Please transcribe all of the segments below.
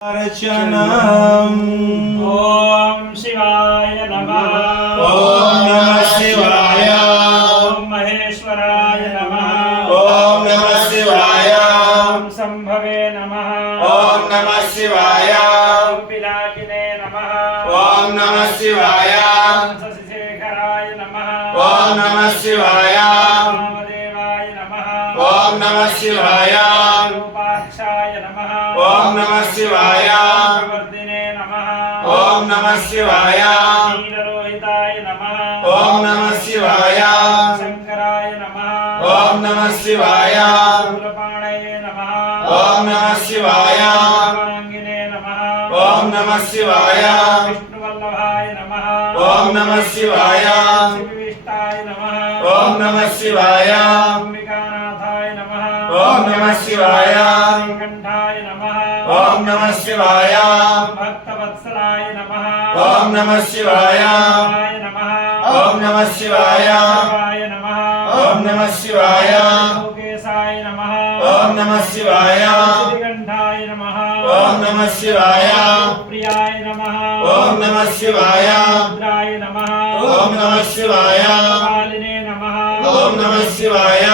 अर्चनम् ओम शिवाय नमः। ओम नमः शिवाय। ओम महेश्वराय नमः। ओम नमः शिवाय। ओम संभवे नमः। ओम नमः शिवाय। ओम पिनाकिने नमः। ओम नमः शिवाय। ओम शशिशेखराय नमः। ओम नमः शिवाय। वामदेवाय नमः। ओम नमः शिवाय। रूपाक्षाय नमः। ओम नमः शिवाय। वर्धिने नमः। ओम नमः शिवाय। नीललोहिताय नमः। ओम नमः शिवाय। शंकराय नमः। ओम नमः शिवाय। शूलपाणये नमः। ओम नमः शिवाय। सर्वांगिने नमः। ओम नमः शिवाय। विष्णुवल्लभाय नमः। ओम नमः शिवाय। शिवविष्टाय नमः। ओम नमः शिवाय। अंबिकानाथाय नमः। ओम नमः शिवाय। कंठाय नमः। ओम नमः शिवाय। भक्तवत्सलाय नमः। ओम नमः शिवाय। शिवाय नमः। ओम नमः शिवाय। शिवाय नमः। ओम नमः शिवाय। लोकेशाय नमः। ओम नमः शिवाय। श्रीकंठाय नमः। ओम नमः शिवाय। प्रियाय नमः। ओम नमः शिवाय। रुद्राय नमः। ओम नमः शिवाय। कालिने नमः। ओम नमः शिवाय।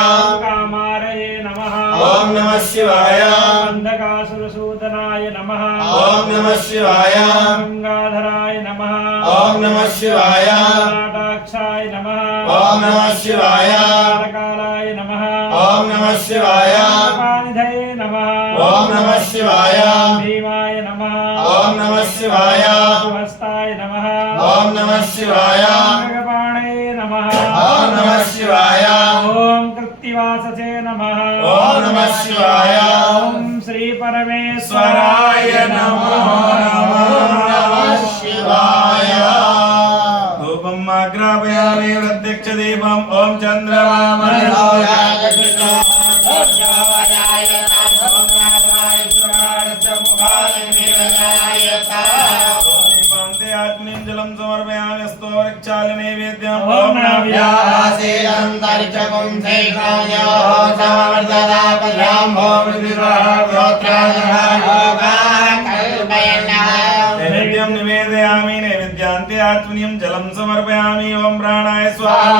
कामारये नमः। ओम नमः शिवाय। अंधकासुरसूदनाय नमः। ओम नमः शिवाय। गंगाधराय नमः। ओम नमः शिवाय। नाटाक्षाय नमः। ओम नमः शिवाय। कालाय नमः। ओम नमः शिवाय। पानिधये नमः। ओम नमः शिवाय। भीमाय नमः। ओम नमः शिवाय। हस्ताय नमः। ओम नमः शिवाय। खगपाणये नमः। ओम नमः शिवाय। ओम कृत्तिवाससे नमः। ओम नमः शिवाय। ओम श्री परमेश्वराय स्वराय नमो नमः शिवाय। धूपम् आग्रापयामि प्रत्यक्ष दीपम् ओम चंद्रमा जलम समर्पयामि स्तोत्रक्षालने नैवेद्यम् ओम नाव्यासेदन्तरिक्षकुं शेषायो समवर्तदापद्राम्भो नैवेद्यं निवेदयामि नैवेद्यान्ते आत्मनियं जलं समर्पयामि ओम प्राणाय स्वाहा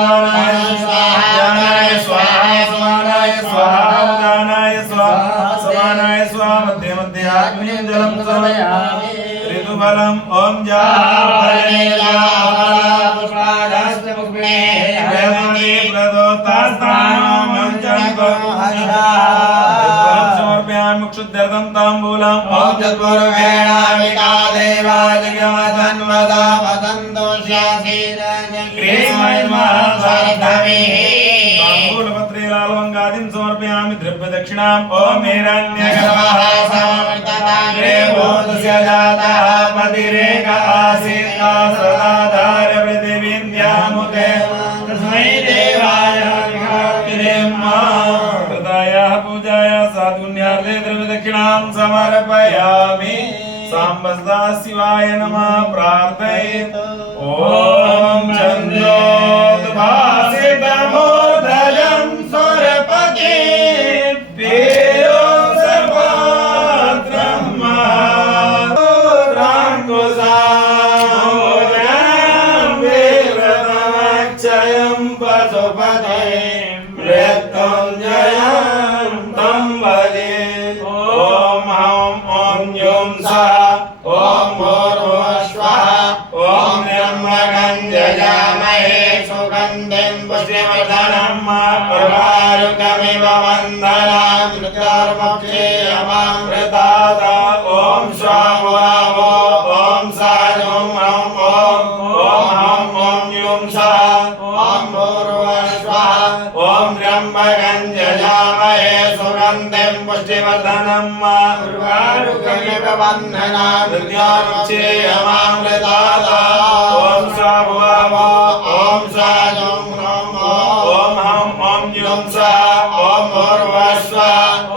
ज्ञानाय स्वाहा समानाय स्वाहा उदानाय स्वाहा समानाय स्वाहा मध्ये मध्ये आत्मनियं जलं समर्पयामि ऋतुफलम् ओम मुक्षुद्धर्तं ताम्बूलम् ओम चतुर्वेणाविका ताम्बूलपत्रे लालवङ्गादिं समर्पयामि द्रव्यदक्षिणाम् ओम हिरण्यगर्भः समवर्तताग्रे भूतस्य जातः पतिरेक आसीत् सदाधार पृथिवीन्द्यामुते तस्मै देवाय कृतायाः पूजायाः साधुन्यार्थे द्रव्यदक्षिणां समर्पयामि सांबस्दा शिवाय नमः प्रार्थयेत् ओम चन्द्रोद्भासितमोदजं सुरपते ओम भूर्भुवस्वः ओम निर्मगन्धयामहे सुगन्धिं पुष्टिवर्धनम् उर्वारुकमिव वन्दनां कृतार्मुक्षीयमामृतात् ओम स्वामुवावो ओम सानुं ॐ ओम हं ॐ युं सः ओम भूर्भुवस्वः ओम त्र्यम्बकं सुगन्धिं पुष्टिवर्धनम् उर्वारुकमिव वन्दनां कृतार्मुक्षीयमामृतात् ओम स्वामुवावो ओम सानुं ओम हं ॐ युं सः ओम भूर्भुवस्वः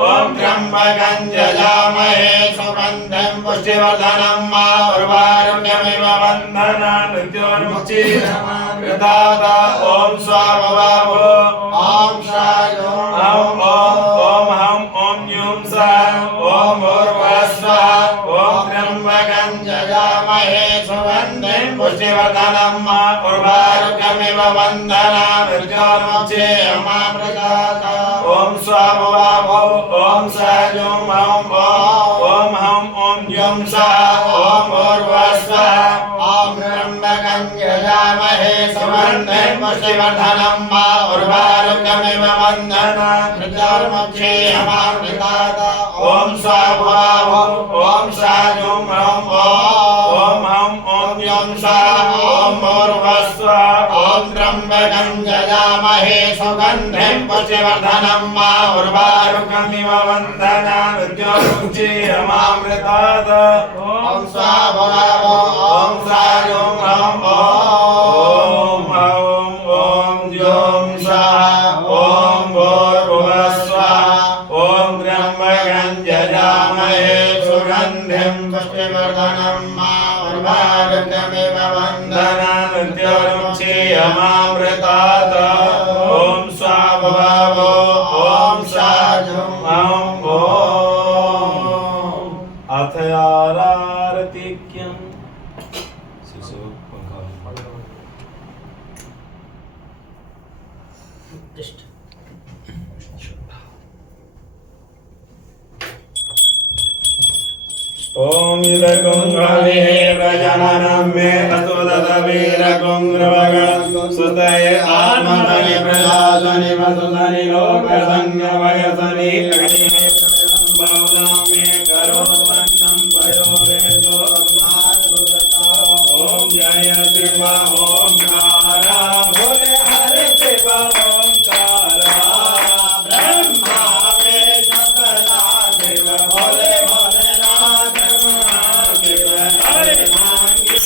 ओम त्र्यम्बकं यजामहे सुगन्धिं पुष्टिवर्धनम् उर्वारुकमिव वन्दनान् मृत्योर्मुक्षीयमामृतात् ओम स्वामुवावो ओम सानुं ओम हं ॐ युं सः ओम भूर्भुवस्वः ओम पुष्टिवर्धनम् उर्वारुकमिव वन्दना मृत्योर्मुक्षे अमामृतात् ॐ स्वामुवामो ॐ सजुं ॐ हं ॐ युं सा ॐ उर्वस्वः ॐ त्र्यम्बकं यजामहे सुगन्धिं पुष्टिवर्धनम् उर्वारुकमिव वन्दना मृत्योर्मुक्षे अमामृतात् ॐ स्वामुवामो ॐ सजुं ॐ हं ॐ युं सा ॐ उर्वस्वः ॐ त्र्यम्बकं यजामहे सुगन्धिं पुष्टिवर्धनम् उर्वारुकमिव वन्दना मृत्योर्मुक्षे अमामृतात् ॐ स्वामुवामो ॐ सजुं ॐ युं सा ॐ उर्वस्वः ॐ त्र्यम्बकं यजामहे सुगन्धिं पुष्टिवर्धनम् उर्वारुकमिव वन्दना मृत्योर्मुक्षे अमामृतात् ॐ स्वामुवामो ॐ सजुं अथ आरारतिक्यं ॐ इदकुंभविहे प्रजननं मे असुदतवीरकुंभवगं सुतये आत्मतये प्रजाजनि वसुधनि लोकसंज्ञवयसनि बहुलं मे करोत्पन्नं पयोरेतो ॐ जय शिव ओंकारा भोले हरे शिव ओंकारा ब्रह्मा मे सकला शिव भोले भोलेनाथ महादेव हरे भांगी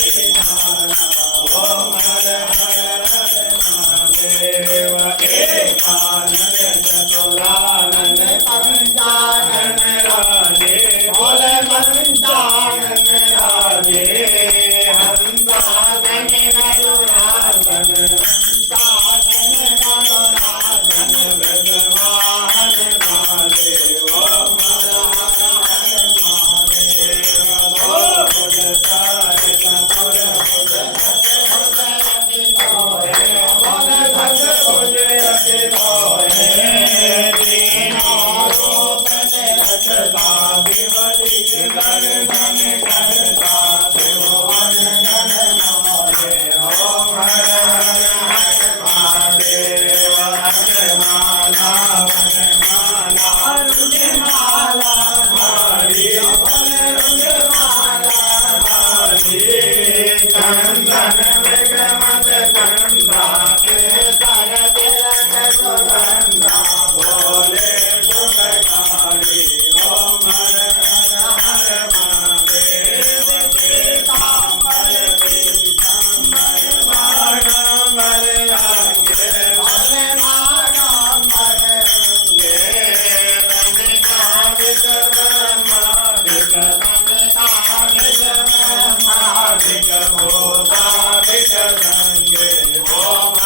ओम हरे हरे हरे महादेव एकानन चतुरानन पंचानन राजे भोले पंचानन राजे हंसासन गरुड़ासन हंसासन गरुड़ासन भगवान महादेव ओम हर हर हर महादेव ओ भुजतार चतुर भुज अति भोले भोले भज भुज अति भोले तीनों रूप से रचता विवरि धन धन करता त्रिभुवन गण मोहे ओम हर हर हर महादेव अग्रमाला वनमाला रुद्रमाला धारी भोले रुद्रमाला धारी चंदन मृगमद गंधा केसर तिलक सुगंधा भोले सुखकारी ओम हर हर हर महादेव पीताम्बर पीताम्बर बागाम्बर अंगे भोले बागाम्बर अंगे रमिकाभिक ब्रह्माभिक रमिकाभिक ब्रह्माभिक भूताभिक गंगे ओम